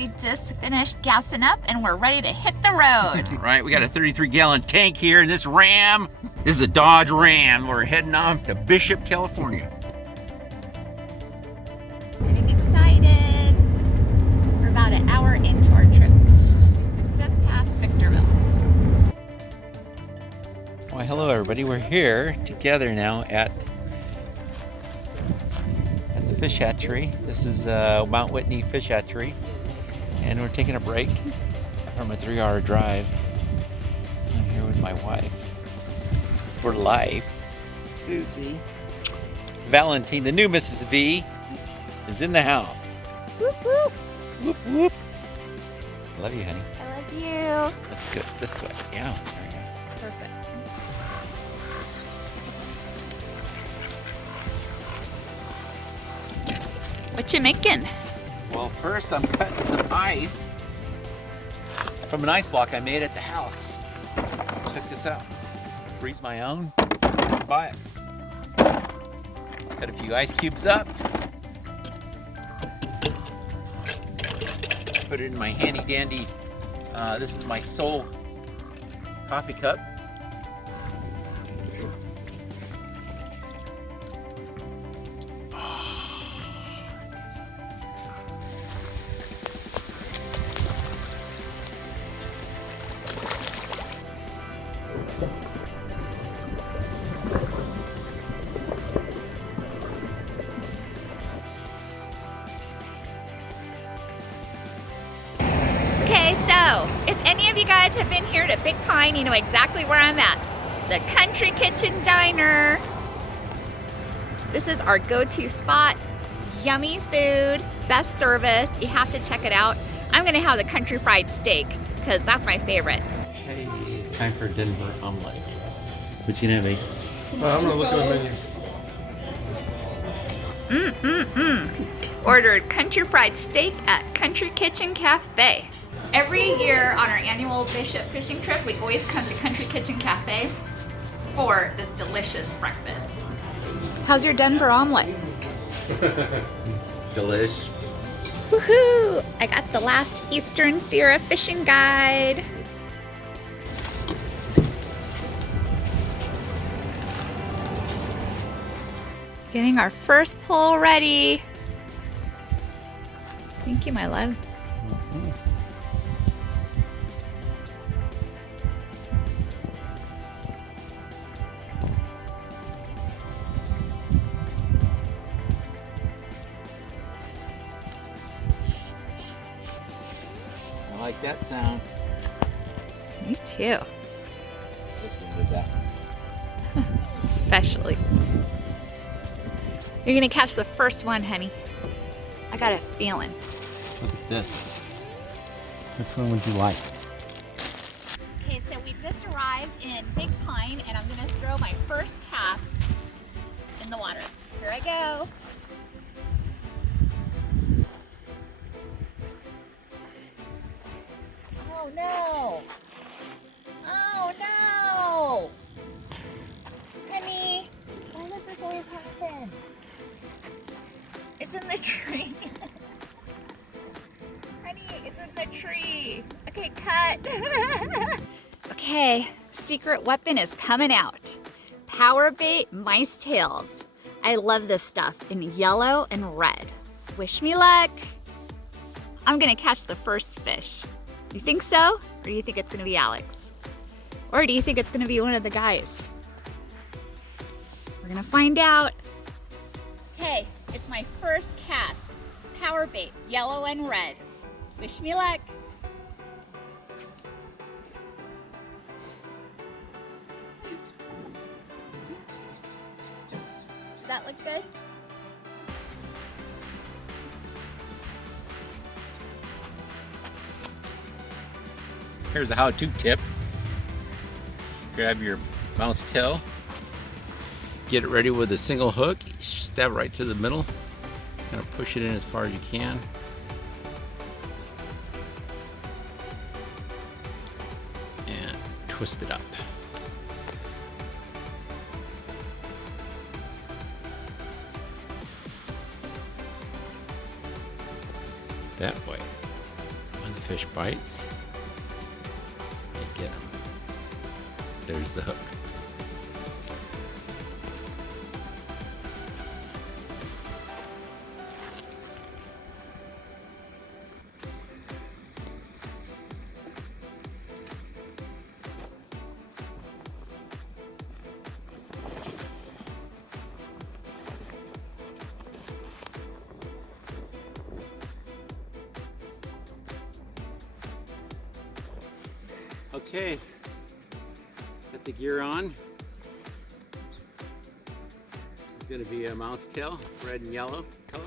We just finished gassing up and we're ready to hit the road. Right, we got a 33-gallon tank here in this Ram. This is a Dodge Ram. We're heading off to Bishop, California. Getting excited. We're about an hour into our trip. Just past Victorville. Well, hello everybody. We're here together now at the fish hatchery. This is Mt Whitney Fish Hatchery. And we're taking a break from a 3-hour drive. I'm here with my wife. For life. Susie. Valentine, the new Mrs. V, is in the house. Whoop whoop. Whoop whoop. Love you, honey. I love you. Let's go this way. Yeah. There you go. Perfect. What you making? Well, first I'm cutting some ice from an ice block I made at the house. Check this out. Freeze my own. Buy it. Got a few ice cubes up. Put it in my handy dandy. This is my Soul coffee cup. Okay, so if any of you guys have been here to Big Pine, you know exactly where I'm at. The Country Kitchen Diner. This is our go-to spot. Yummy food, best service. You have to check it out. I'm gonna have the country fried steak because that's my favorite. Okay, time for Denver omelet. What you gonna have, Ace? I'm gonna look at the menu. Ordered country fried steak at Country Kitchen Cafe. Every year on our annual Bishop fishing trip, we always come to Country Kitchen Cafe for this delicious breakfast. How's your Denver omelet? Delish. Woohoo! I got the last Eastern Sierra fishing guide. Getting our first pole ready. Thank you, my love. I like that sound. Me too. What is that? Especially. You're gonna catch the first one, honey. I got a feeling. Look at this. Which one would you like? Okay, so we just arrived in Big Pine and I'm gonna throw my first cast in the water. Here I go. Oh no! Oh no! Honey, why does this always happen? It's in the tree. Honey, it's in the tree. Okay, cut. Okay, secret weapon is coming out. Power bait mice tails. I love this stuff in yellow and red. Wish me luck. I'm gonna catch the first fish. You think so? Or do you think it's gonna be Alex? Or do you think it's gonna be one of the guys? We're gonna find out. Okay, it's my first cast. Power bait, yellow and red. Wish me luck. Does that look good? Here's a how-to tip. Grab your mouse tail, get it ready with a single hook, stab right to the middle, kind of push it in as far as you can. And twist it up. That way. fish bites. You get them. There's the hook. Okay, got the gear on. This is going to be a mouse tail, red and yellow color.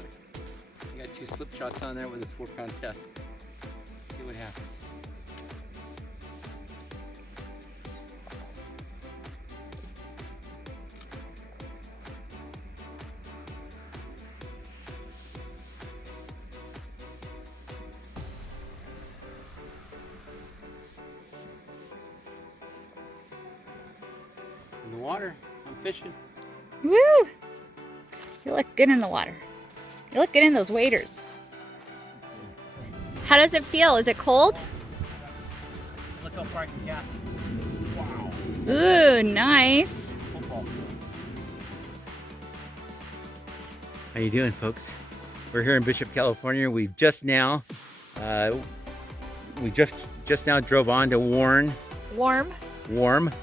I got 2 slip shots on there with a 4-pound test. See what happens. In the water, I'm fishing. Woo! You look good in the water. You look good in those waders. How does it feel? Is it cold? Look how far I can cast. Wow. Ooh, nice. How you doing, folks? We're here in Bishop, California. We've just now, drove on to Warm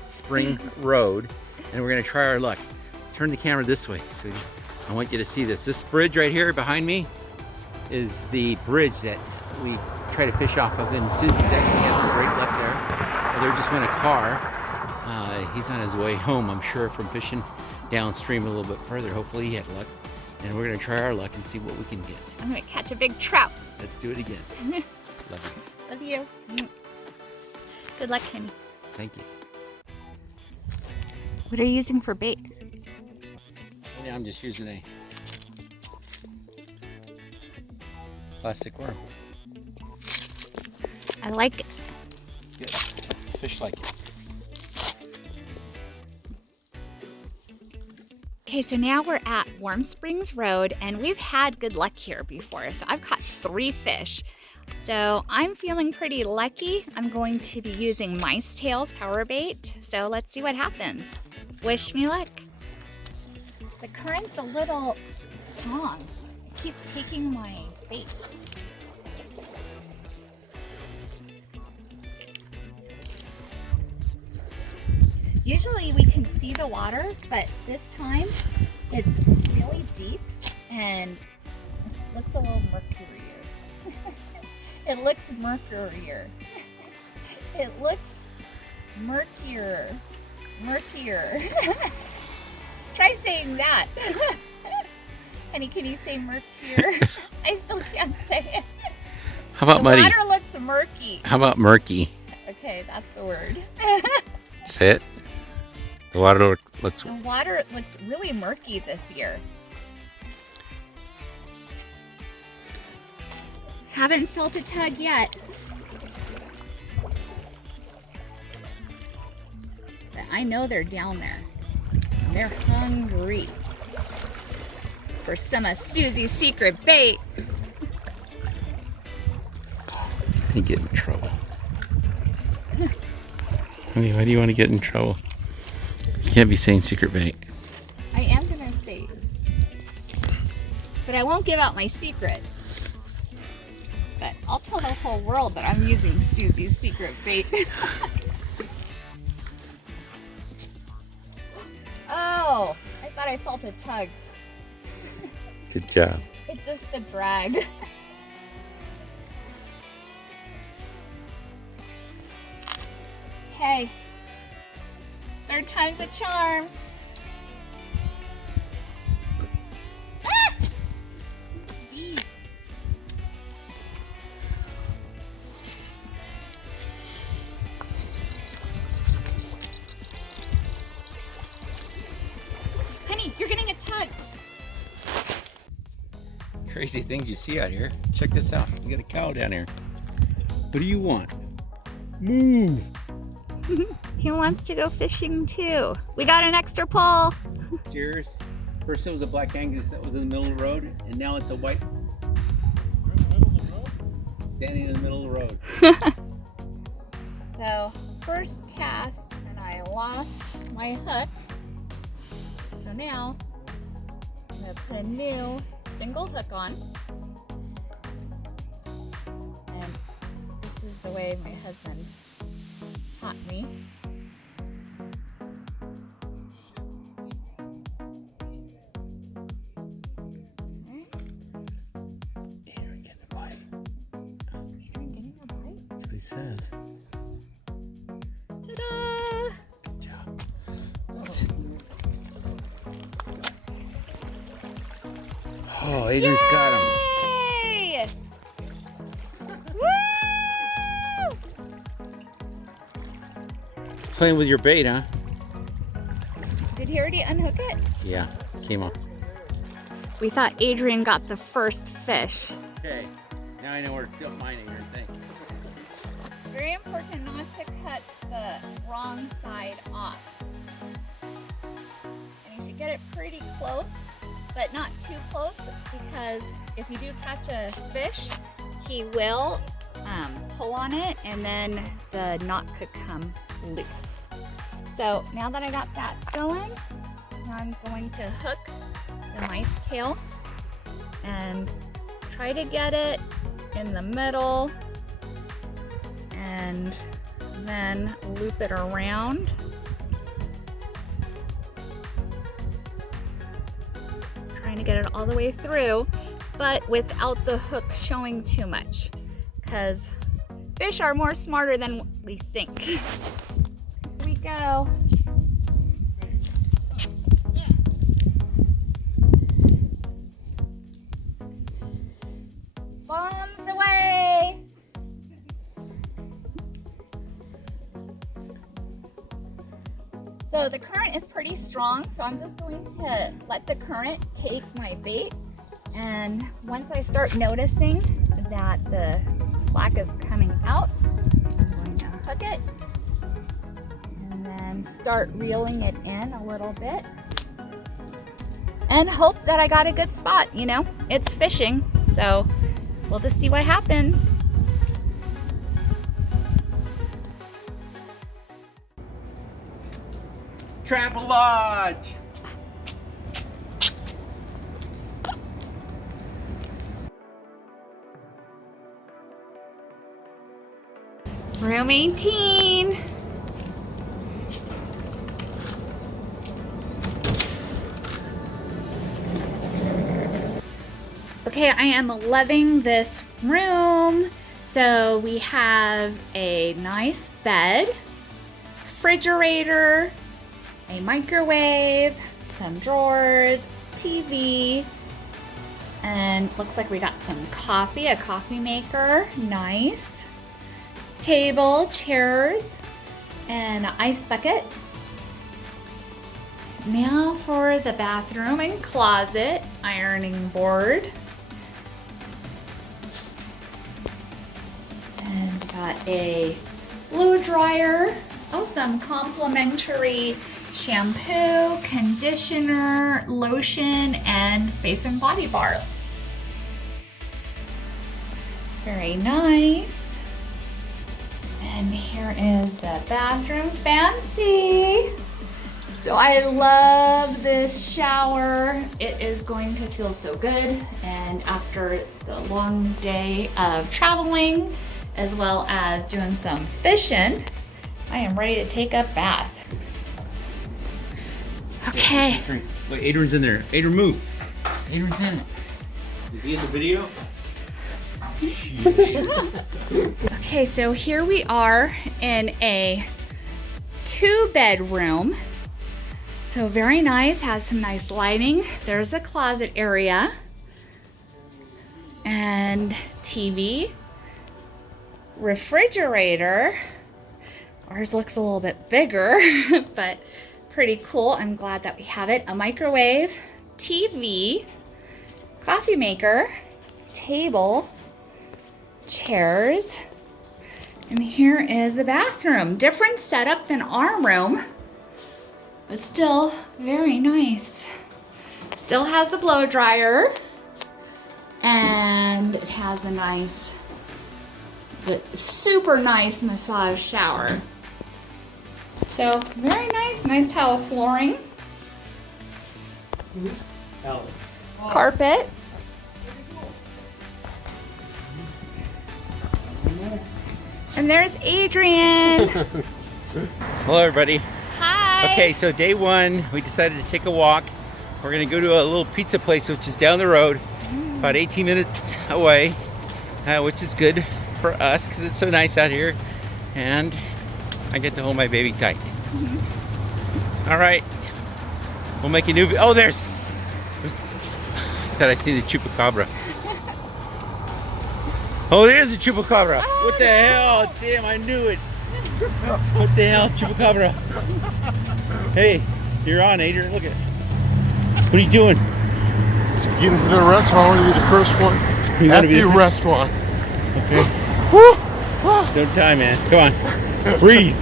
Spring Road, and we're gonna try our luck. Turn the camera this way, so I want you to see this. This bridge right here behind me is the bridge that we try to fish off of, and Susie's actually had some great luck there. There just went a car. He's on his way home, I'm sure, from fishing downstream a little bit further. Hopefully he had luck, and we're gonna try our luck and see what we can get. I'm gonna catch a big trout. Let's do it again. Love you. Love you. Good luck, honey. Thank you. What are you using for bait? Yeah, I'm just using a plastic worm. I like it. Good. Fish like it. Okay, so now we're at Warm Springs Road, and we've had good luck here before. So I've caught 3 fish. So I'm feeling pretty lucky. I'm going to be using mice tails power bait. So let's see what happens. Wish me luck. The current's a little strong. It keeps taking my bait. Usually we can see the water, but this time it's really deep and it looks a little mercurier. It looks murkier. It looks murkier. Try saying that. Honey, can you say murkier? I still can't say it. How about muddy? The water looks murky. How about murky? Okay, that's the word. Say it. The water looks... The water looks really murky this year. Haven't felt a tug yet. But I know they're down there. And they're hungry for some of Susie's secret bait. You get in trouble. Honey, why do you want to get in trouble? You can't be saying secret bait. I am gonna say, but I won't give out my secret. But I'll tell the whole world that I'm using Susie's secret bait. Oh, I thought I felt a tug. Good job. It's just the drag. Hey, 3rd time's a charm. Ah! Honey, you're getting a tug. Crazy things you see out here. Check this out. We got a cow down here. What do you want? Move. He wants to go fishing too. We got an extra pole. Cheers. First it was a black Angus that was in the middle of the road, and now it's a white. standing in the middle of the road. So first cast and I lost my hook. So now I'm gonna put a new single hook on. And this is the way my husband taught me. Adrian getting a bite. Adrian getting a bite? That's what he says. Ta-da! Good job. Oh, Adrian's got him. Yay! Woo! Playing with your bait, huh? Did he already unhook it? Yeah, came off. We thought Adrian got the first fish. Okay, now I know where to dump mine, Adrian. Thanks. Very important not to cut the wrong side off. And you should get it pretty close, but not too close, because if you do catch a fish, he will pull on it and then the knot could come loose. So now that I got that going, I'm going to hook the mice tail and try to get it in the middle and then loop it around. Trying to get it all the way through, but without the hook showing too much, because fish are more smarter than we think. Here we go. Bones away. So the current is pretty strong, so I'm just going to let the current take my bait. And once I start noticing that the slack is coming out, I'm going to hook it and then start reeling it in a little bit and hope that I got a good spot. You know, it's fishing, so we'll just see what happens. Travelodge! Room 18. Okay, I am loving this room. So we have a nice bed, refrigerator, a microwave, some drawers, TV, and looks like we got some coffee, a coffee maker, nice. Table, chairs, and an ice bucket. Now for the bathroom and closet, ironing board. And got a blow dryer. Oh, some complimentary shampoo, conditioner, lotion, and face and body bar. Very nice. And here is the bathroom, fancy. So I love this shower. It is going to feel so good. And after the long day of traveling, as well as doing some fishing, I am ready to take a bath. Okay. Wait, Adrian's in there. Adrian, move. Adrian's in it. Is he in the video? Okay, so here we are in a 2-bedroom. So very nice, has some nice lighting. There's a closet area and TV, refrigerator. Ours looks a little bit bigger, but pretty cool. I'm glad that we have it. A microwave, TV, coffee maker, table, chairs, and here is the bathroom. Different setup than our room, but still very nice. Still has the blow dryer, and it has a nice the super nice massage shower. So very nice, nice tile flooring. Carpet. And there's Adrian. Hello, everybody. Hi. Okay, so day one, we decided to take a walk. We're gonna go to a little pizza place, which is down the road, about 18 minutes away, which is good for us because it's so nice out here, and I get to hold my baby tight. All right, we'll make a new. Oh, there's. Thought I see the chupacabra. Oh, there's a chupacabra. Oh, what the hell? Damn, I knew it. What the hell, chupacabra? Hey, you're on, Adrian. Look at. What are you doing? So get into the restaurant. I want to be the first one at the restaurant. Okay. Woo! Don't die, man. Come on. Breathe.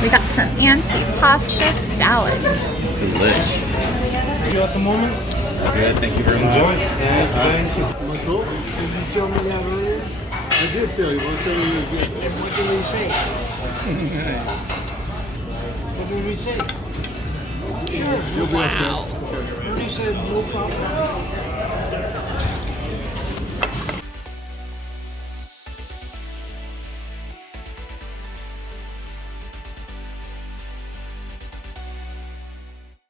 We got some antipasta salad. It's delish. You at the moment? Good, thank you very much. Thank you. Did you tell me that earlier? I did tell you. What did he say? What did he say? Sure. Wow. He said no problem.